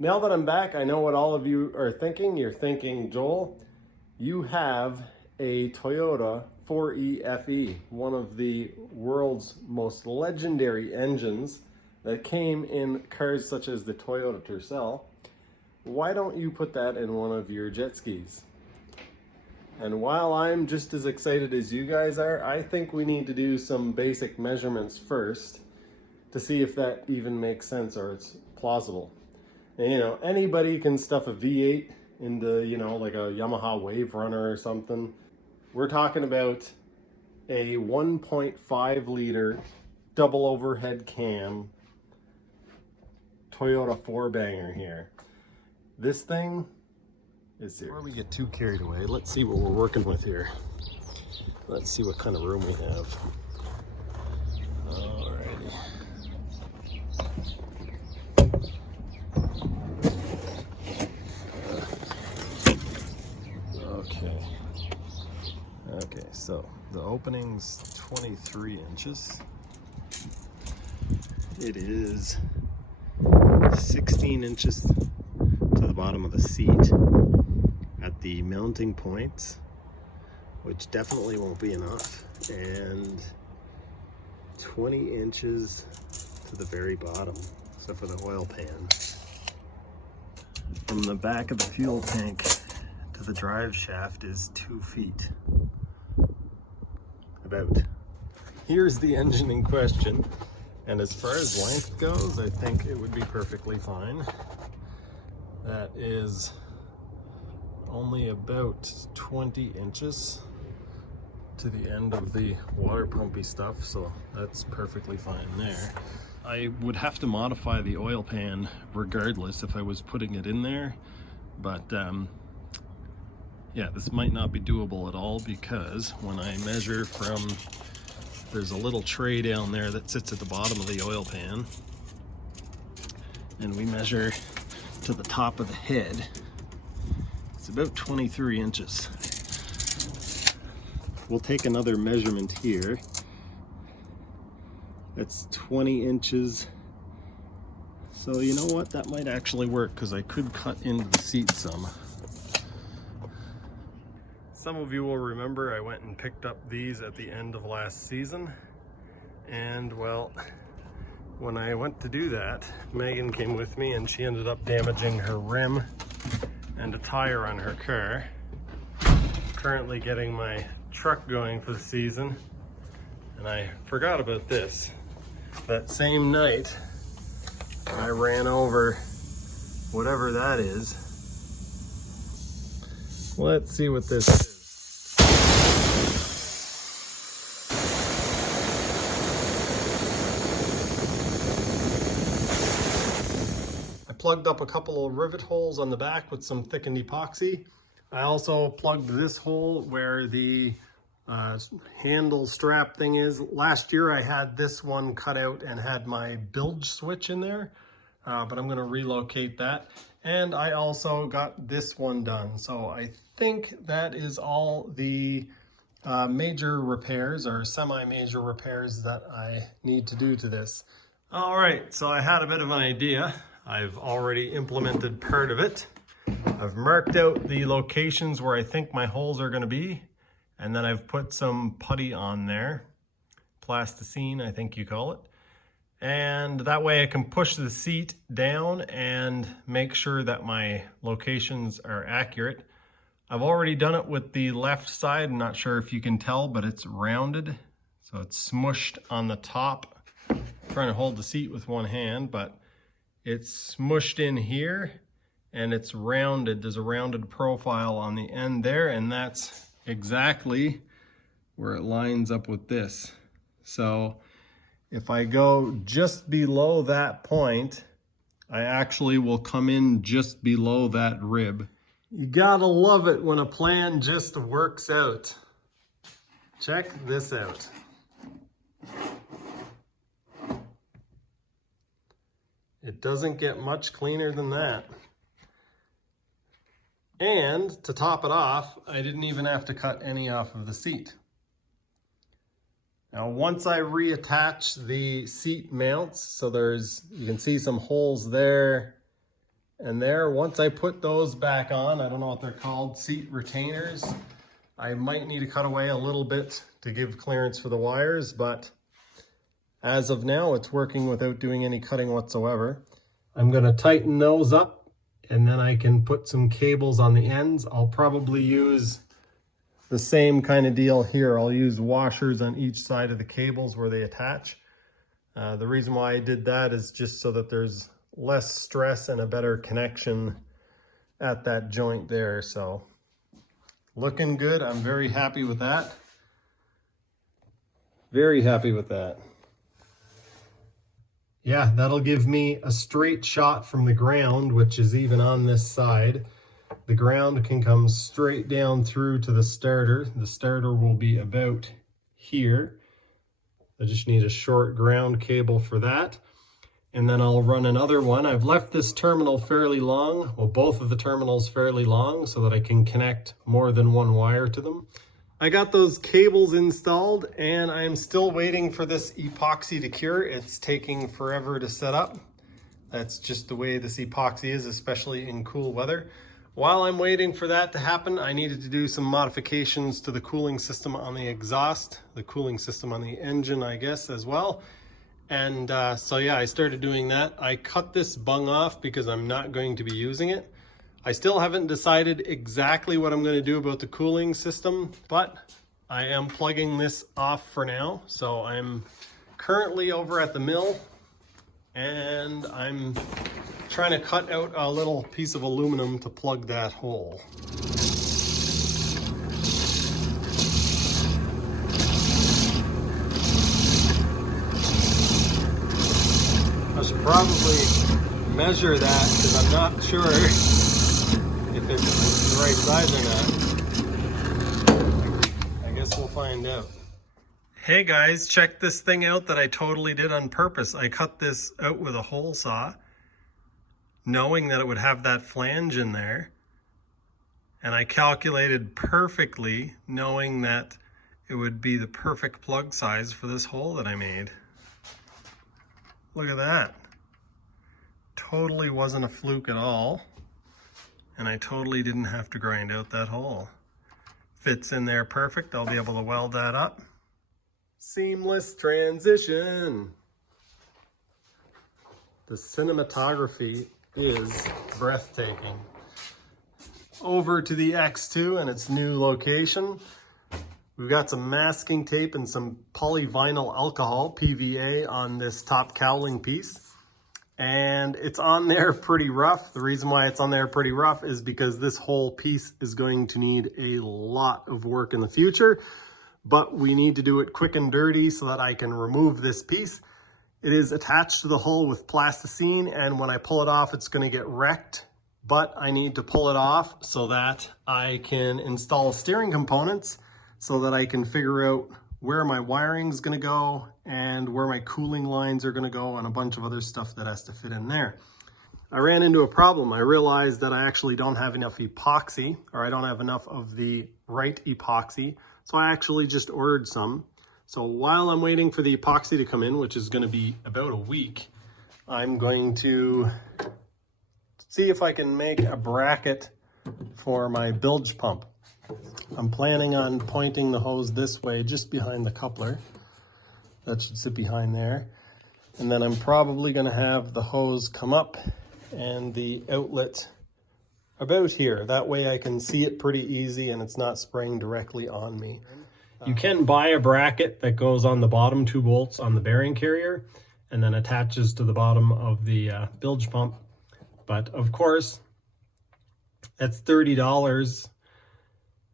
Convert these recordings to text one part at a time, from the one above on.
Now that I'm back, I know what all of you are thinking. You're thinking, Joel, you have a Toyota 4EFE, one of the world's most legendary engines that came in cars such as the Toyota Tercel. Why don't you put that in one of your jet skis? And while I'm just as excited as you guys are, I think we need to do some basic measurements first to see if that even makes sense or it's plausible. And, you know, anybody can stuff a V8 into, you know, like a Yamaha Wave Runner or something. We're talking about a 1.5 liter double overhead cam Toyota 4-banger here. This thing is serious. Before we get too carried away, let's see what we're working with here. Let's see what kind of room we have. Alrighty. Okay, so the opening's 23 inches. It is 16 inches to the bottom of the seat at the mounting points, which definitely won't be enough, and 20 inches to the very bottom, so for the oil pan. From the back of the fuel tank to the drive shaft is 2 feet. About. Here's the engine in question, and as far as length goes, I think it would be perfectly fine. That is only about 20 inches to the end of the water pumpy stuff, so that's perfectly fine there. I would have to modify the oil pan regardless if I was putting it in there, but yeah, this might not be doable at all, because when I measure from, there's a little tray down there that sits at the bottom of the oil pan, and we measure to the top of the head. It's about 23 inches. We'll take another measurement here. That's 20 inches. So you know what, that might actually work, because I could cut into the seat some. Some of you will remember I went and picked up these at the end of last season, and well, when I went to do that, Megan came with me and she ended up damaging her rim and a tire on her car. Currently getting my truck going for the season, and I forgot about this. That same night, I ran over whatever that is. Let's see what this is. Plugged up a couple of rivet holes on the back with some thickened epoxy. I also plugged this hole where the handle strap thing is. Last year I had this one cut out and had my bilge switch in there, but I'm going to relocate that. And I also got this one done. So I think that is all the major repairs or semi-major repairs that I need to do to this. All right, so I had a bit of an idea. I've already implemented part of it. I've marked out the locations where I think my holes are going to be, and then I've put some putty on there, plasticine I think you call it, and that way I can push the seat down and make sure that my locations are accurate. I've already done it with the left side. I'm not sure if you can tell, but it's rounded, so it's smushed on the top. I'm trying to hold the seat with one hand, but it's smushed in here and it's rounded. There's a rounded profile on the end there, and that's exactly where it lines up with this. So if I go just below that point, I actually will come in just below that rib. You gotta love it when a plan just works out. Check this out. It doesn't get much cleaner than that. And to top it off, I didn't even have to cut any off of the seat. Now, once I reattach the seat mounts, so you can see some holes there And there, once I put those back on, I don't know what they're called, seat retainers, I might need to cut away a little bit to give clearance for the wires, but as of now, it's working without doing any cutting whatsoever. I'm gonna tighten those up, and then I can put some cables on the ends. I'll probably use the same kind of deal here. I'll use washers on each side of the cables where they attach. The reason why I did that is just so that there's less stress and a better connection at that joint there. So looking good. I'm very happy with that. Very happy with that. Yeah, that'll give me a straight shot from the ground, which is even on this side. The ground can come straight down through to the starter. The starter will be about here. I just need a short ground cable for that. And then I'll run another one. I've left this terminal fairly long, well, both of the terminals fairly long, so that I can connect more than one wire to them. I got those cables installed, and I'm still waiting for this epoxy to cure. It's taking forever to set up. That's just the way this epoxy is, especially in cool weather. While I'm waiting for that to happen, I needed to do some modifications to the cooling system on the exhaust, the cooling system on the engine, I guess, as well. And so yeah, I started doing that. I cut this bung off because I'm not going to be using it. I still haven't decided exactly what I'm going to do about the cooling system, but I am plugging this off for now. So I'm currently over at the mill, and I'm trying to cut out a little piece of aluminum to plug that hole. I should probably measure that because I'm not sure if it's the right size or not. I guess we'll find out. Hey guys, check this thing out that I totally did on purpose. I cut this out with a hole saw, knowing that it would have that flange in there. And I calculated perfectly, knowing that it would be the perfect plug size for this hole that I made. Look at that. Totally wasn't a fluke at all. And I totally didn't have to grind out that hole. Fits in there perfect. I'll be able to weld that up. Seamless transition. The cinematography is breathtaking. Over to the X2 and its new location. We've got some masking tape and some polyvinyl alcohol, PVA, on this top cowling piece. And it's on there pretty rough. The reason why it's on there pretty rough is because this whole piece is going to need a lot of work in the future, but we need to do it quick and dirty so that I can remove this piece. It is attached to the hull with plasticine, and when I pull it off, it's going to get wrecked, but I need to pull it off so that I can install steering components so that I can figure out where my wiring is going to go and where my cooling lines are going to go and a bunch of other stuff that has to fit in there. I ran into a problem. I realized that I actually don't have enough epoxy, or I don't have enough of the right epoxy. So I actually just ordered some. So while I'm waiting for the epoxy to come in, which is going to be about a week, I'm going to see if I can make a bracket for my bilge pump. I'm planning on pointing the hose this way, just behind the coupler. That should sit behind there. And then I'm probably going to have the hose come up and the outlet about here. That way I can see it pretty easy and it's not spraying directly on me. You can buy a bracket that goes on the bottom 2 bolts on the bearing carrier and then attaches to the bottom of the bilge pump. But of course, that's $30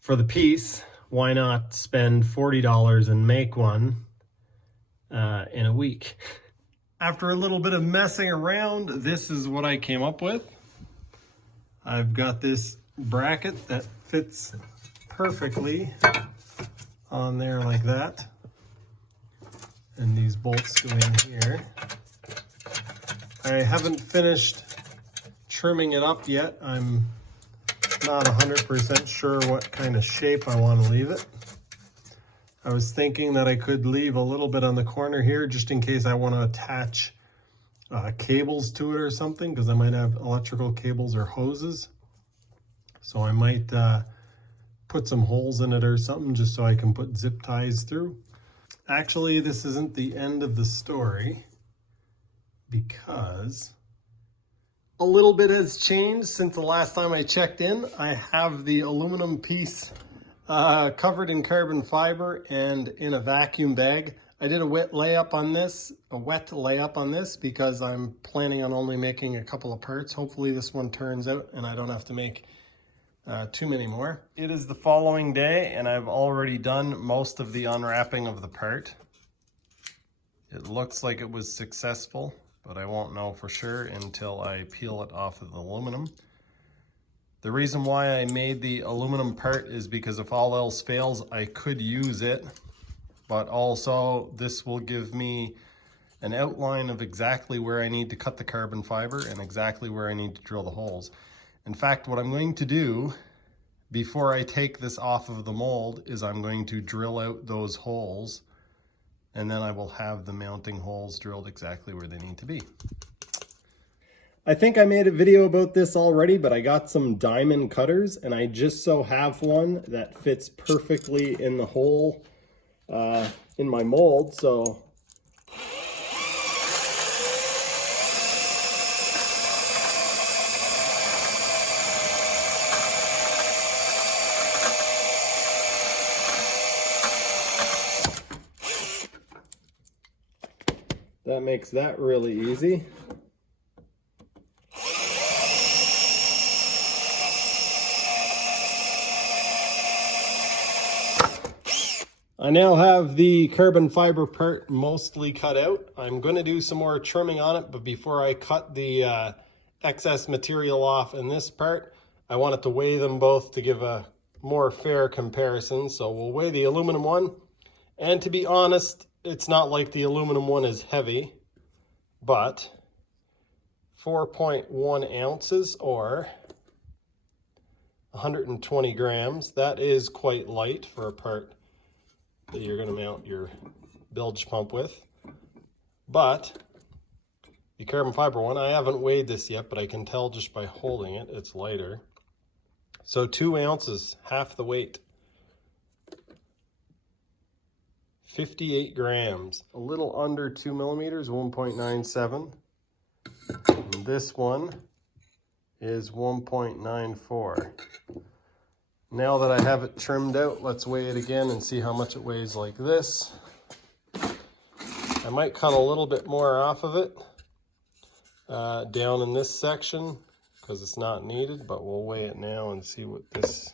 for the piece. Why not spend $40 and make one in a week? After a little bit of messing around, this is what I came up with. I've got this bracket that fits perfectly on there like that. And these bolts go in here. I haven't finished trimming it up yet. I'm not 100% sure what kind of shape I want to leave it. I was thinking that I could leave a little bit on the corner here just in case I want to attach cables to it or something, because I might have electrical cables or hoses. So I might put some holes in it or something just so I can put zip ties through. Actually, this isn't the end of the story, because a little bit has changed since the last time I checked in. I have the aluminum piece covered in carbon fiber and in a vacuum bag. I did a wet layup on this because I'm planning on only making a couple of parts. Hopefully this one turns out and I don't have to make too many more. It is the following day and I've already done most of the unwrapping of the part. It looks like it was successful, but I won't know for sure until I peel it off of the aluminum. The reason why I made the aluminum part is because if all else fails, I could use it. But also this will give me an outline of exactly where I need to cut the carbon fiber and exactly where I need to drill the holes. In fact, what I'm going to do before I take this off of the mold is I'm going to drill out those holes, and then I will have the mounting holes drilled exactly where they need to be. I think I made a video about this already, but I got some diamond cutters and I just so have one that fits perfectly in the hole in my mold. So that makes that really easy. I now have the carbon fiber part mostly cut out. I'm going to do some more trimming on it, but before I cut the excess material off in this part, I wanted to weigh them both to give a more fair comparison. So we'll weigh the aluminum one, and to be honest, it's not like the aluminum one is heavy, but 4.1 ounces or 120 grams, that is quite light for a part that you're going to mount your bilge pump with. But the carbon fiber one, I haven't weighed this yet, but I can tell just by holding it, it's lighter. So 2 ounces, half the weight. 58 grams, a little under 2 millimeters, 1.97. And this one is 1.94. Now that I have it trimmed out, let's weigh it again and see how much it weighs like this. I might cut a little bit more off of it down in this section because it's not needed, but we'll weigh it now and see what this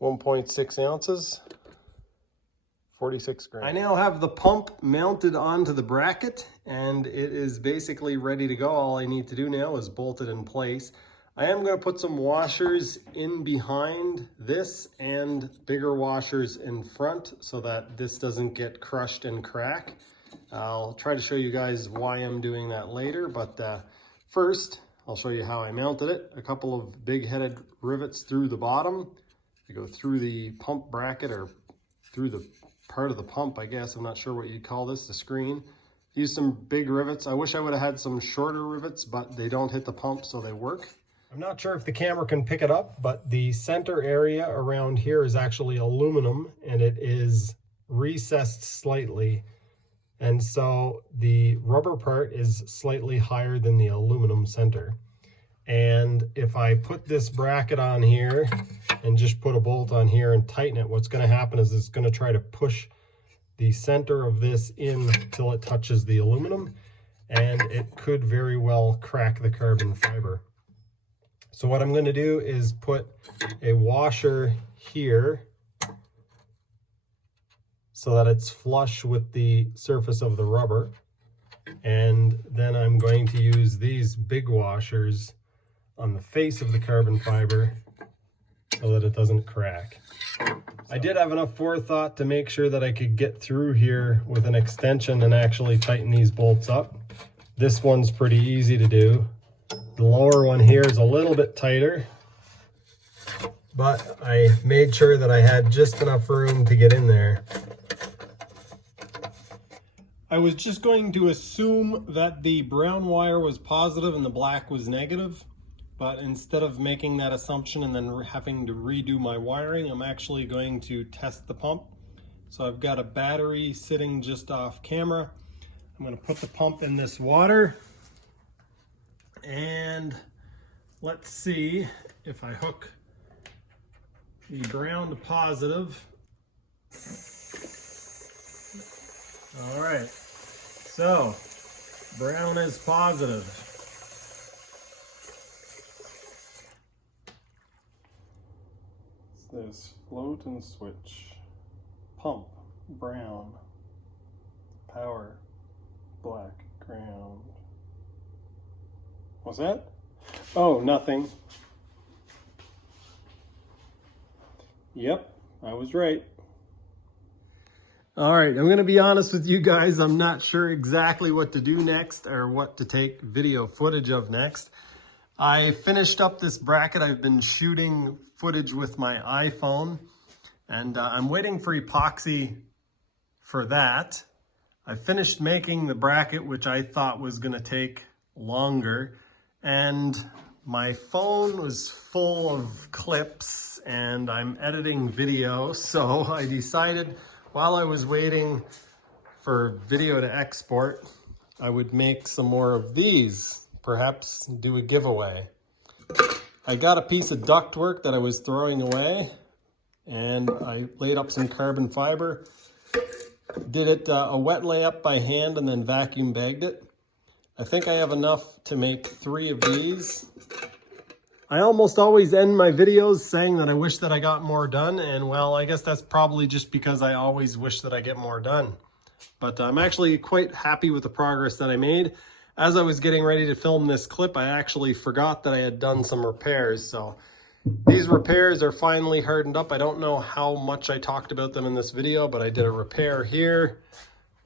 1.6 ounces, 46 grams. I now have the pump mounted onto the bracket and it is basically ready to go. All I need to do now is bolt it in place. I am going to put some washers in behind this and bigger washers in front so that this doesn't get crushed and crack. I'll try to show you guys why I'm doing that later, but first I'll show you how I mounted it. A couple of big headed rivets through the bottom. I go through the pump bracket or through the part of the pump, I guess. I'm not sure what you'd call this, the screen. Use some big rivets. I wish I would have had some shorter rivets, but they don't hit the pump, so they work. I'm not sure if the camera can pick it up, but the center area around here is actually aluminum and it is recessed slightly. And so the rubber part is slightly higher than the aluminum center. And if I put this bracket on here and just put a bolt on here and tighten it, what's going to happen is it's going to try to push the center of this in till it touches the aluminum, and it could very well crack the carbon fiber. So what I'm going to do is put a washer here so that it's flush with the surface of the rubber. And then I'm going to use these big washers on the face of the carbon fiber so that it doesn't crack. I did have enough forethought to make sure that I could get through here with an extension and actually tighten these bolts up. This one's pretty easy to do. The lower one here is a little bit tighter, but I made sure that I had just enough room to get in there. I was just going to assume that the brown wire was positive and the black was negative, but instead of making that assumption and then having to redo my wiring, I'm actually going to test the pump. So I've got a battery sitting just off camera. I'm going to put the pump in this water, and let's see if I hook the brown to positive. All right, so brown is positive. There's float and switch, pump, brown, power, black, ground. What's that? Oh, nothing. Yep, I was right. All right, I'm gonna be honest with you guys. I'm not sure exactly what to do next or what to take video footage of next. I finished up this bracket. I've been shooting footage with my iPhone, and I'm waiting for epoxy for that. I finished making the bracket, which I thought was gonna take longer, and my phone was full of clips and I'm editing video, so I decided while I was waiting for video to export, I would make some more of these, perhaps do a giveaway. I got a piece of ductwork that I was throwing away, and I laid up some carbon fiber, did it a wet layup by hand and then vacuum bagged it. I think I have enough to make 3 of these. I almost always end my videos saying that I wish that I got more done, and well, I guess that's probably just because I always wish that I get more done. But I'm actually quite happy with the progress that I made. As I was getting ready to film this clip, I actually forgot that I had done some repairs. So these repairs are finally hardened up. I don't know how much I talked about them in this video, but I did a repair here,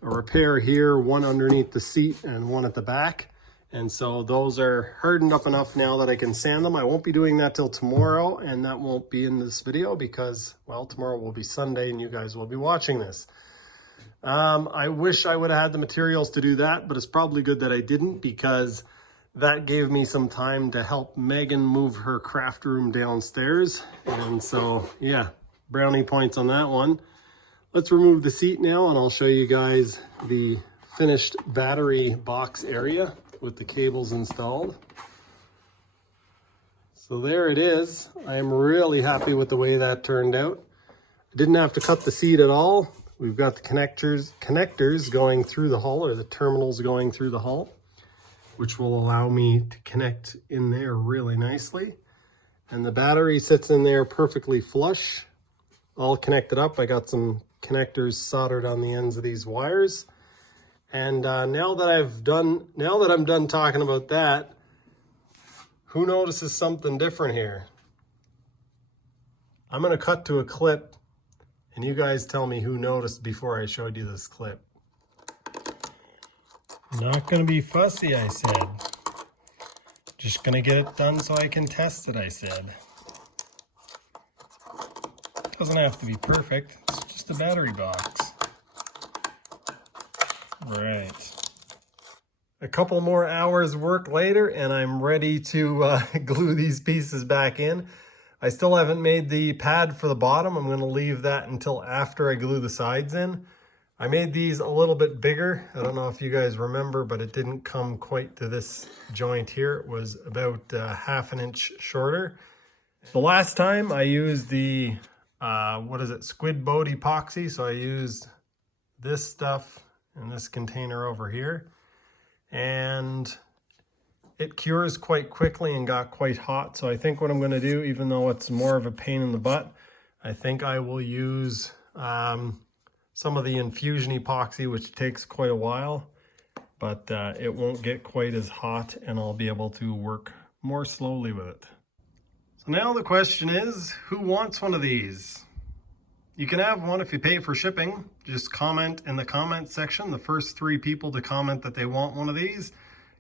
one underneath the seat and one at the back. And so those are hardened up enough now that I can sand them. I won't be doing that till tomorrow, and that won't be in this video because, well, tomorrow will be Sunday and you guys will be watching this. I wish I would have had the materials to do that, but it's probably good that I didn't, because that gave me some time to help Megan move her craft room downstairs. And so, yeah, brownie points on that one. Let's remove the seat now, and I'll show you guys the finished battery box area with the cables installed. So there it is. I am really happy with the way that turned out. I didn't have to cut the seat at all. We've got the connectors going through the hull, or the terminals going through the hull, which will allow me to connect in there really nicely. And the battery sits in there perfectly flush, all connected up. I got some connectors soldered on the ends of these wires. And now that I'm done talking about that, who notices something different here? I'm gonna cut to a clip, and you guys tell me who noticed before I showed you this clip. Not gonna be fussy, I said. Just gonna get it done so I can test it, I said. Doesn't have to be perfect, it's just a battery box. Right. A couple more hours work later, and I'm ready to glue these pieces back in. I still haven't made the pad for the bottom. I'm going to leave that until after I glue the sides in. I made these a little bit bigger. I don't know if you guys remember, but it didn't come quite to this joint here. It was about ½ an inch shorter. The last time I used the, squid boat epoxy. So I used this stuff in this container over here, and it cures quite quickly and got quite hot. So I think what I'm going to do, even though it's more of a pain in the butt, I think I will use some of the infusion epoxy, which takes quite a while, but it won't get quite as hot, and I'll be able to work more slowly with it. So now the question is, who wants one of these? You can have one if you pay for shipping. Just comment in the comment section. The first 3 people to comment that they want one of these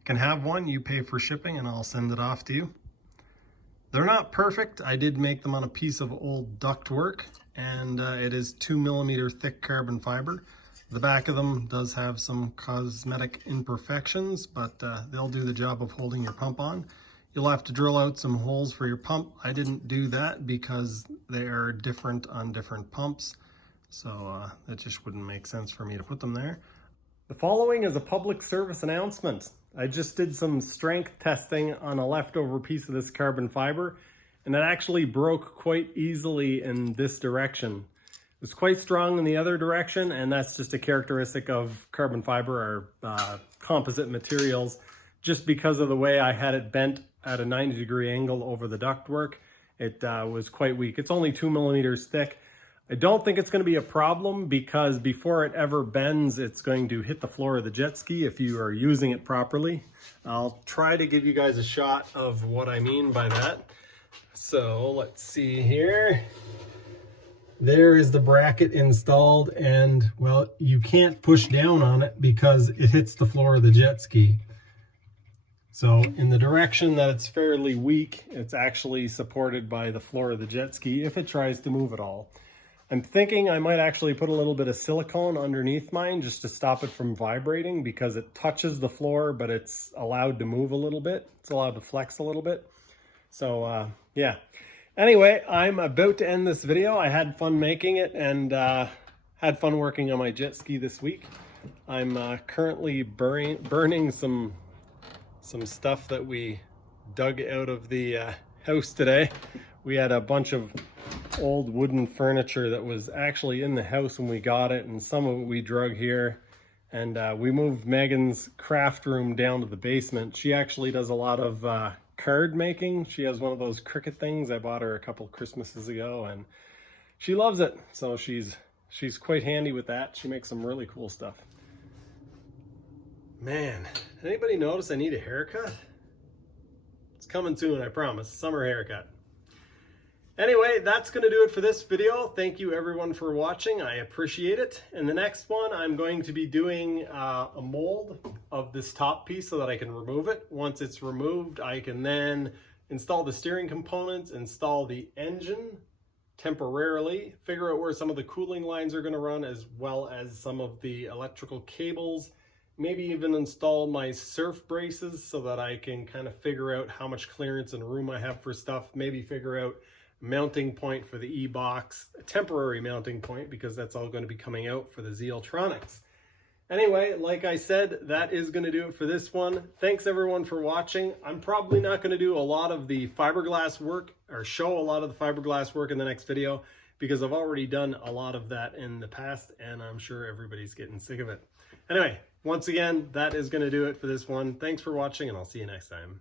can have one. You pay for shipping and I'll send it off to you. They're not perfect. I did make them on a piece of old ductwork, and it is 2mm thick carbon fiber. The back of them does have some cosmetic imperfections, but they'll do the job of holding your pump on. You'll have to drill out some holes for your pump. I didn't do that because they are different on different pumps, so that just wouldn't make sense for me to put them there. The following is a public service announcement. I just did some strength testing on a leftover piece of this carbon fiber, and it actually broke quite easily in this direction. It was quite strong in the other direction, and that's just a characteristic of carbon fiber or composite materials. Just because of the way I had it bent at a 90-degree angle over the ductwork, it was quite weak. It's only 2 millimeters thick. I don't think it's going to be a problem because before it ever bends, it's going to hit the floor of the jet ski if you are using it properly. I'll try to give you guys a shot of what I mean by that. So let's see here. There is the bracket installed, and well, you can't push down on it because it hits the floor of the jet ski. So in the direction that it's fairly weak, it's actually supported by the floor of the jet ski if it tries to move at all. I'm thinking I might actually put a little bit of silicone underneath mine just to stop it from vibrating, because it touches the floor, but it's allowed to move a little bit. It's allowed to flex a little bit. So yeah. Anyway, I'm about to end this video. I had fun making it and had fun working on my jet ski this week. I'm currently burning some stuff that we dug out of the house today. We had a bunch of old wooden furniture that was actually in the house when we got it, and some of it we drug here. And we moved Megan's craft room down to the basement. She actually does a lot of card making. She has one of those Cricut things. I bought her a couple Christmases ago, and she loves it. So she's quite handy with that. She makes some really cool stuff. Man, anybody notice I need a haircut? It's coming soon, I promise. Summer haircut. Anyway, that's going to do it for this video. Thank you everyone for watching. I appreciate it. In the next one, I'm going to be doing a mold of this top piece so that I can remove it. Once it's removed, I can then install the steering components, install the engine temporarily, figure out where some of the cooling lines are going to run, as well as some of the electrical cables, maybe even install my surf braces so that I can kind of figure out how much clearance and room I have for stuff, maybe figure out mounting point for the e-box, a temporary mounting point, because that's all going to be coming out for the Zealtronics. Anyway, like I said, that is going to do it for this one. Thanks everyone for watching. I'm probably not going to do a lot of the fiberglass work or show a lot of the fiberglass work in the next video, because I've already done a lot of that in the past and I'm sure everybody's getting sick of it. Anyway, once again, that is going to do it for this one. Thanks for watching, and I'll see you next time.